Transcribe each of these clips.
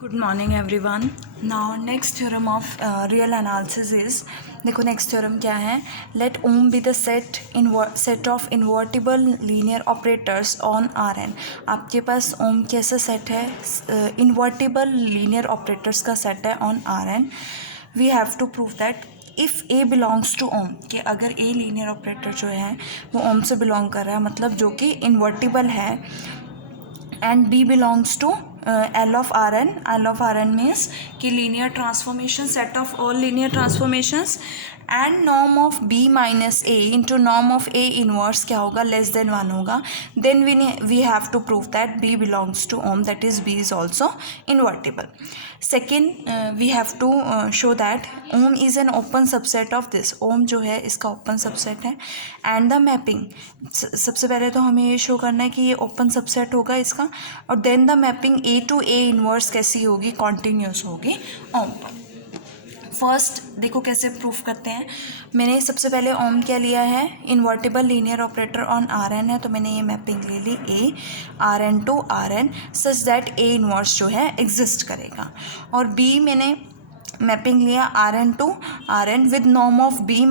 Good morning everyone. Now next theorem of real analysis is, देखो next theorem क्या है। Let ohm be the set of invertible linear operators on R N. आपके पास ohm कैसा set है? Invertible linear operators का set है on R N. We have to prove that if A belongs to ohm, कि अगर a linear operator जो है वो ओम से बिलोंग कर रहा है, मतलब जो कि इन्वर्टिबल है, and B belongs to L of Rn. L of Rn means कि linear transformation, set of all linear transformations, and norm of b minus A into norm of a inverse क्या होगा? लेस देन 1 होगा। Then we have to prove that b belongs to ओम, that is b is also invertible. Second, we have to show that ओम is an open subset of this. ओम जो है इसका open subset है, and the mapping, सबसे पहले तो हमें ये शो करना है कि ये ओपन सबसेट होगा इसका, और then the mapping a to a inverse कैसी होगी? कॉन्टीन्यूस होगी ओम पर। फर्स्ट देखो कैसे प्रूफ करते हैं। मैंने सबसे पहले ओम क्या लिया है? Invertible linear operator on R N है, तो मैंने ये मैपिंग ले ली A R N to R N such that A inverse जो है एग्जिस्ट करेगा। और बी मैंने मैपिंग लिया R N to R N with norm of B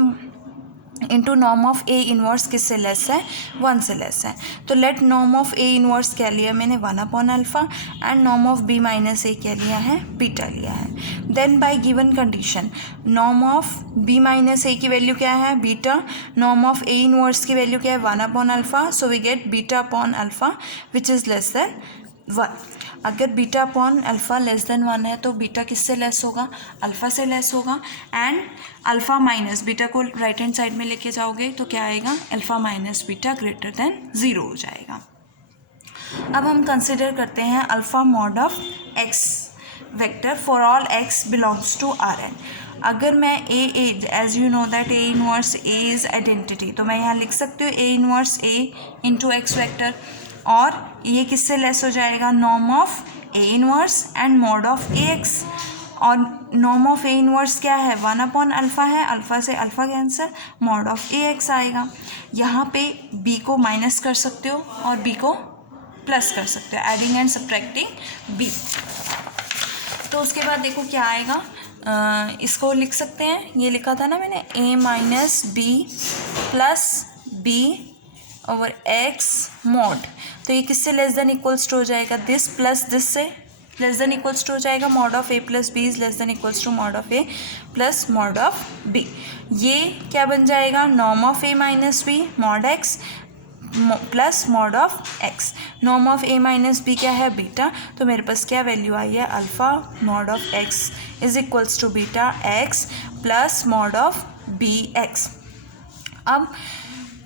into norm of A inverse किससे लेस है? 1 से लेस है। तो let norm of A inverse क्या लिया मैंने? 1 upon alpha, and norm of B minus ए क्या लिया है? बीटा लिया है। Then by given condition norm of B minus A की वैल्यू क्या है? Beta. Norm of A inverse की वैल्यू क्या है? 1 upon alpha, so we get beta upon alpha which is less than 1। अगर beta upon alpha less than 1 है तो beta किससे लेस होगा? अल्फ़ा से लेस होगा। एंड अल्फ़ा माइनस बीटा को राइट हैंड साइड में लेके जाओगे तो क्या आएगा? Alpha minus beta greater than 0 हो जाएगा। अब हम कंसिडर करते हैं alpha mod of x vector for all x belongs to R n. अगर मैं A as you know that A inverse A is identity, तो मैं यहाँ लिख सकती हूँ A inverse A into x vector, और ये किससे लेस हो जाएगा? Norm of A inverse and mod of A x. और नॉर्म ऑफ ए इनवर्स क्या है? 1 अपॉन अल्फ़ा है, अल्फ़ा से alpha cancer, mod of A x आएगा। यहाँ पे b को माइनस कर सकते हो और b को प्लस कर सकते हो, एडिंग एंड सब्ट्रैक्टिंग b। तो उसके बाद देखो क्या आएगा, इसको लिख सकते हैं, ये लिखा था ना मैंने, a minus b plus b over x mod. तो ये किससे लेस देन इक्वल्स टू हो जाएगा? दिस प्लस दिस से लेस देन इक्वल्स टू हो जाएगा। Mod of a plus b is less than equals to mod of a plus mod of b. ये क्या बन जाएगा? Norm of A minus b mod x plus mod of x. Norm of A minus b क्या है? Beta. तो मेरे पास क्या value आई है? Alpha mod of x is equals to beta x plus mod of B x. अब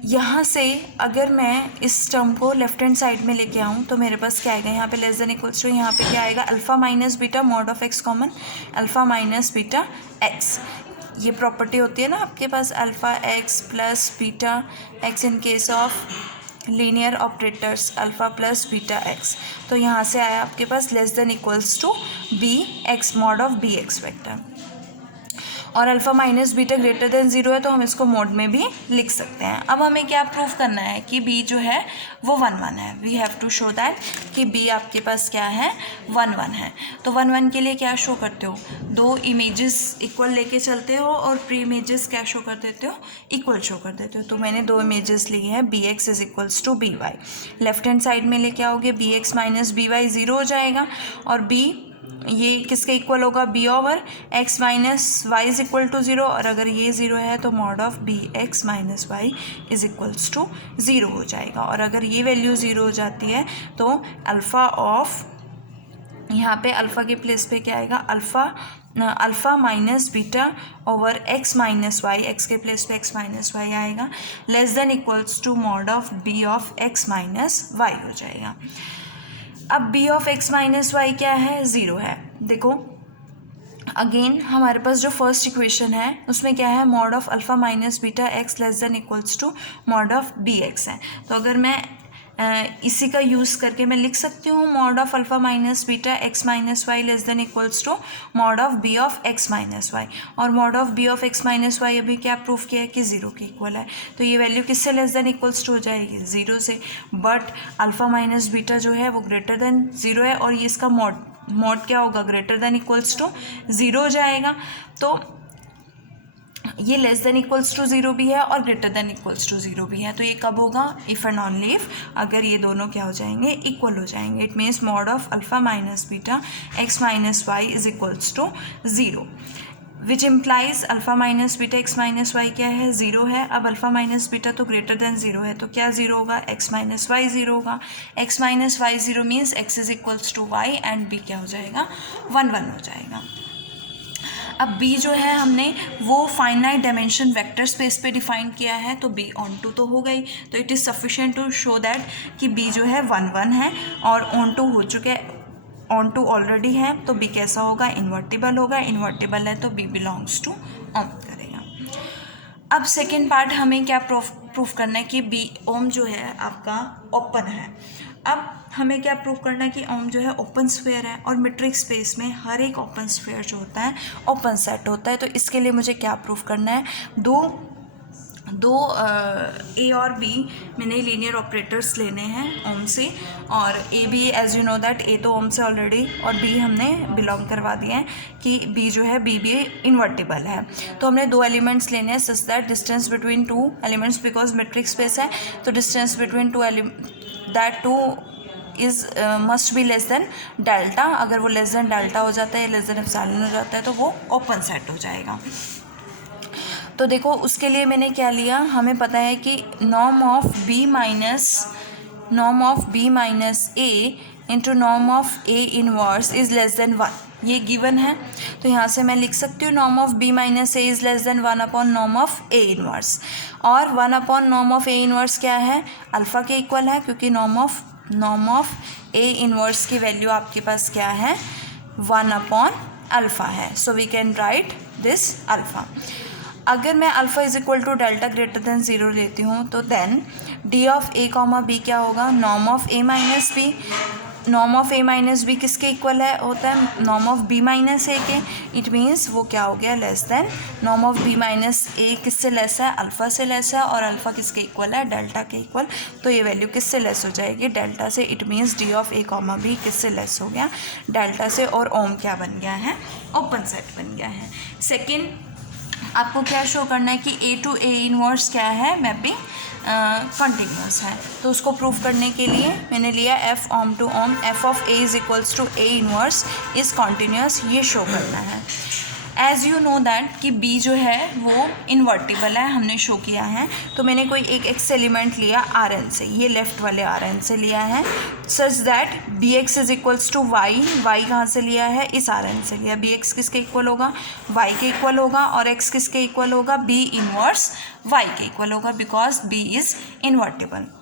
यहाँ से अगर मैं इस टर्म को लेफ्ट हैंड साइड में लेके आऊँ तो मेरे पास क्या आएगा? यहाँ पे लेस देन इक्वल्स टू, यहाँ पे क्या आएगा? Alpha minus beta mod of x common, alpha minus beta x. ये प्रॉपर्टी होती है ना आपके पास, alpha x plus beta x in case of linear operators, alpha plus beta x. तो यहाँ से आया आपके पास less than equals to B x mod of B x vector. और alpha minus beta greater than 0 है तो हम इसको मोड में भी लिख सकते हैं। अब हमें क्या प्रूफ करना है कि b जो है वो 1 1 है। We have to show that कि b आपके पास क्या है? 1 1 है। तो 1 1 के लिए क्या शो करते हो? 2 इमेजेस इक्वल लेके चलते हो और प्री इमेजेस क्या शो कर देते हो? इक्वल शो कर देते हो। तो मैंने 2 इमेजेस ली हैं, b x is equals to b y. Left hand side में लेके आओगे, b x minus b y 0 हो जाएगा, और b ये किसके इक्वल होगा? b over x minus y is equal to 0, और अगर ये 0 है तो mod of B x minus y is equals to 0 हो जाएगा। और अगर ये वैल्यू 0 हो जाती है तो अल्फ़ा ऑफ, यहाँ पे अल्फ़ा के प्लेस पे क्या आएगा? Alpha minus beta over x minus y, x के प्लेस पे x माइनस वाई आएगा, less than equals to mod of b of x minus y हो जाएगा। अब b of x minus y क्या है? 0 है। देखो अगेन हमारे पास जो फर्स्ट इक्वेशन है उसमें क्या है? Mod of alpha minus beta x less than equals to mod of B x है। तो अगर मैं इसी का यूज़ करके मैं लिख सकती हूँ mod of alpha minus beta x minus y less than equals to mod of B of x minus y. और mod of B of x minus y अभी क्या प्रूफ किया है? कि 0 के इक्वल है। तो ये वैल्यू किससे लेस देन इक्वल्स टू हो जाएगी? 0 से। बट अल्फ़ा माइनस बीटा जो है वो ग्रेटर देन 0 है, और ये इसका मॉड क्या होगा, ग्रेटर देन इक्वल्स टू 0 हो जाएगा। तो ये लेस देन इक्वल्स टू 0 भी है और ग्रेटर देन इक्वल्स टू 0 भी है। तो ये कब होगा, इफ़ एंड ओनली इफ अगर ये दोनों क्या हो जाएंगे, इक्वल हो जाएंगे। It means mod of alpha minus beta x minus y is equals to 0, which implies alpha minus beta x minus y क्या है, 0 है। अब अल्फ़ा माइनस बीटा तो ग्रेटर देन 0 है, तो क्या 0 होगा, एक्स माइनस वाई 0 होगा। X minus y 0 means x is equals to y and b क्या हो जाएगा, 1 1 हो जाएगा। अब b जो है हमने वो फाइनाइट डायमेंशन वेक्टर स्पेस पे डिफाइन किया है, तो b ऑन टू तो हो गई, तो it is sufficient to show that कि b जो है 1 1 है और ऑन टू हो चुके, ऑन टू ऑलरेडी है, तो b कैसा होगा, इन्वर्टिबल होगा। इन्वर्टिबल है तो b बिलोंग्स टू ओम करेगा। अब सेकेंड पार्ट हमें क्या प्रूफ करना है कि b ओम जो है आपका ओपन है। अब हमें क्या प्रूफ करना है कि ओम जो है ओपन स्फीयर है और मीट्रिक स्पेस में हर एक ओपन स्फीयर जो होता है ओपन सेट होता है। तो इसके लिए मुझे क्या प्रूफ करना है, दो ए और बी मैंने लीनियर ऑपरेटर्स लेने हैं ओम से, और A B as you know that A तो ओम से ऑलरेडी और बी हमने बिलोंग करवा दिए हैं कि बी जो है बी इन्वर्टिबल है। तो हमने दो एलिमेंट्स लेने हैं such that distance between two elements, because metric space है तो distance between that two is must be less than delta. अगर वो लेस देन डेल्टा हो जाता है या लेस देन एप्सिलॉन हो जाता है तो वो ओपन सेट हो जाएगा। तो देखो उसके लिए मैंने क्या लिया, हमें पता है कि norm of B minus A into norm of A inverse is less than 1, ये गिवन है। तो यहाँ से मैं लिख सकती हूँ norm of B minus a is less than 1 upon norm of A inverse, और 1 upon norm of A inverse क्या है, अल्फ़ा के इक्वल है, क्योंकि नॉर्म ऑफ ए इनवर्स की वैल्यू आपके पास क्या है, 1 अपॉन अल्फ़ा है। So we can write this alpha. अगर मैं alpha is equal to delta greater than 0 लेती हूँ तो then d of a comma B क्या होगा, norm of A minus B. Norm of A minus B किसके equal है होता है, norm of B minus A के। इट मीन्स वो क्या हो गया, less than. Norm of B minus A किससे लेस है, अल्फ़ा से लेस है, और अल्फ़ा किसके इक्वल है, डेल्टा के इक्वल। तो ये वैल्यू किससे लेस हो जाएगी, डेल्टा से। It means d of a comma b किससे लेस हो गया, डेल्टा से, और ओम क्या बन गया है, ओपन सेट बन गया है। सेकेंड आपको क्या शो करना है कि ए टू ए इनवर्स क्या है, मैपिंग कंटिन्यूस है। तो उसको प्रूफ करने के लिए मैंने लिया एफ ओम टू ओम, f of a is equals to a inverse is continuous, ये शो करना है। एज़ यू नो दैट कि बी जो है वो इन्वर्टिबल है, हमने शो किया है। तो मैंने कोई एक एक्स एलिमेंट लिया आर एन से, ये लेफ्ट वाले आर एन से लिया है, such that b x is equals to y. Y कहाँ से लिया है, इस आर एन से लिया। बी एक्स किसके इक्वल होगा, वाई के इक्वल होगा, और एक्स किसके इक्वल होगा, बी इनवर्स वाई के इक्वल होगा, because b is invertible.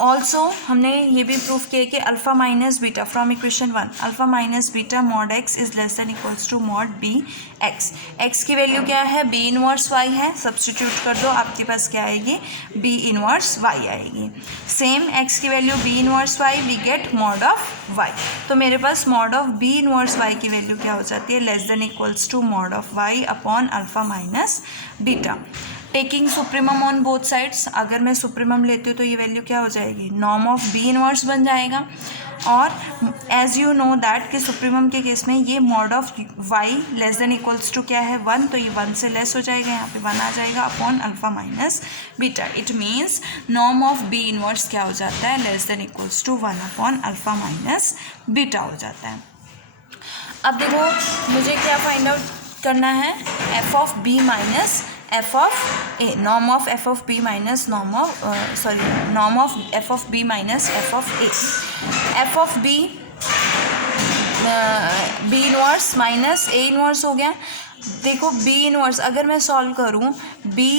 Also हमने ये भी प्रूफ किया कि alpha minus beta from equation 1, alpha minus beta mod x is less than equals to mod b x. X की वैल्यू क्या है, बी इनवर्स वाई है, सब्सटीट्यूट कर दो, आपके पास क्या आएगी, बी इनवर्स वाई आएगी। सेम एक्स की value b inverse y, we get mod of y. तो मेरे पास mod of b inverse y की वैल्यू क्या हो जाती है, less than equals to mod of y upon alpha minus beta. Taking supremum on both sides, अगर मैं सुप्रीमम लेती हूँ तो ये वैल्यू क्या हो जाएगी, नॉर्म ऑफ बी इनवर्स बन जाएगा। और एज यू नो दैट कि सुप्रीमम के केस में ये mod of y less than equals to क्या है, 1, तो ये 1 से लेस हो जाएगा, यहाँ पे 1 आ जाएगा upon alpha minus beta. It means norm of b inverse क्या हो जाता है, less than equals to 1 upon alpha minus beta हो जाता है। अब देखो मुझे क्या फाइंड आउट करना है, f of B minus f of a, norm of f of B minus norm of f of B minus f of a. F of b b inverse minus a inverse हो गया। देखो B inverse अगर मैं solve करूँ, b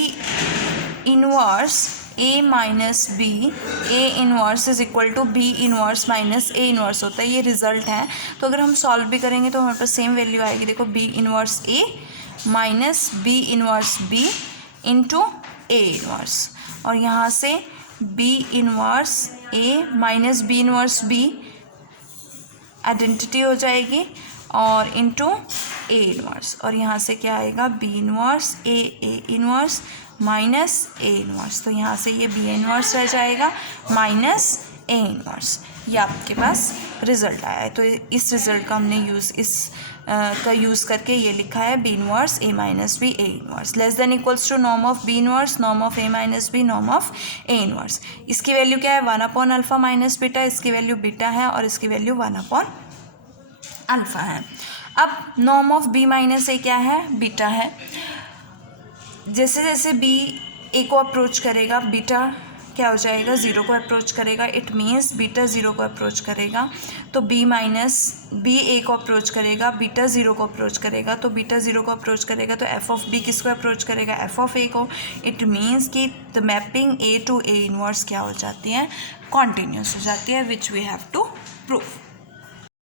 inverse A minus b, a inverse is equal to b inverse minus a inverse होता है, ये result है। तो अगर हम सॉल्व भी करेंगे तो हमारे पास सेम वैल्यू आएगी। देखो B inverse A minus B inverse B into A inverse, और यहाँ से बी इनवर्स ए minus B inverse B identity हो जाएगी, और इंटू ए इनवर्स, और यहाँ से क्या आएगा, b inverse a inverse minus a inverse. तो यहाँ से ये बी इनवर्स रह जाएगा माइनस ए इनवर्स, ये आपके पास रिजल्ट आया है। तो इस रिजल्ट का हमने का यूज़ करके ये लिखा है b inverse A minus b a inverse less than equals to norm of b inverse norm of A minus B norm of A inverse. इसकी वैल्यू क्या है 1/अल्फा माइनस बीटा, इसकी वैल्यू बीटा है और इसकी वैल्यू 1/अल्फा है। अब नॉर्म ऑफ बी माइनस ए क्या है, बीटा है। जैसे जैसे बी ए को अप्रोच करेगा बीटा क्या हो जाएगा, 0 को अप्रोच करेगा। इट मीन्स बीटा 0 को अप्रोच करेगा तो बी ए को अप्रोच करेगा, बीटा 0 को अप्रोच करेगा। तो बीटा 0 को अप्रोच करेगा तो एफ ऑफ बी किसको अप्रोच करेगा, एफ ऑफ ए को। इट मीन्स कि the mapping a to a inverse क्या हो जाती है, कॉन्टीन्यूस हो जाती है, which we have to prove.